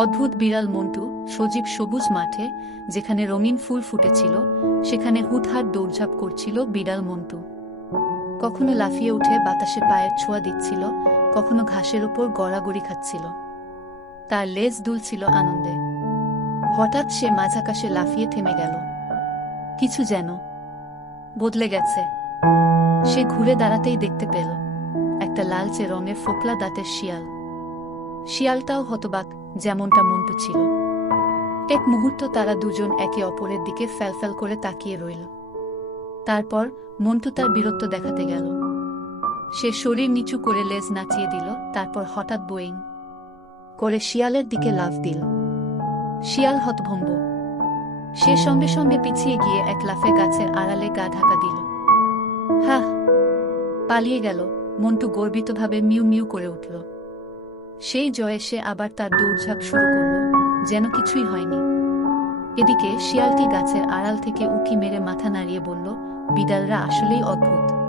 অদ্ভুত বিড়াল মন্টু সজীব সবুজ মাঠে, যেখানে রঙিন ফুল ফুটেছিল, সেখানে হুটহাট দৌড়ঝাঁপ করছিল বিড়াল মন্টু। কখনো লাফিয়ে উঠে বাতাসে পায়ের ছোঁয়া দিচ্ছিল, কখনো ঘাসের উপর গড়াগড়ি খাচ্ছিল। তার লেজ দুলছিল আনন্দে। হঠাৎ সে মাঝাকাশে লাফিয়ে থেমে গেল। কিছু যেন বদলে গেছে। সে ঘুরে দাঁড়াতেই দেখতে পেল একটা লালচে রঙের ফোকলা দাঁতের শিয়াল। শিয়ালটাও হতবাক, যেমনটা মন্টু ছিল। এক মুহূর্ত তারা দুজন একে অপরের দিকে ফ্যালফ্যাল করে তাকিয়ে রইল। তারপর মন্টু তার বীরত্ব দেখাতে গেল। সে শরীর নিচু করে লেজ নাচিয়ে দিল, তারপর হঠাৎ বোয়িং করে শিয়ালের দিকে লাফ দিল। শিয়াল হতভম্ব। সে সঙ্গে সঙ্গে পিছিয়ে গিয়ে এক লাফে গাছের আড়ালে গা ঢাকা দিল। হাহ! পালিয়ে গেল। মন্টু গর্বিতভাবে মিউ মিউ করে উঠল। সেই জয়ে সে আবার তার দৌড়ঝাঁপ শুরু করল, যেন কিছুই হয়নি। এদিকে শিয়ালটি গাছের আড়াল থেকে উঁকি মেরে মাথা নাড়িয়ে বলল, বিড়ালরা আসলেই অদ্ভুত।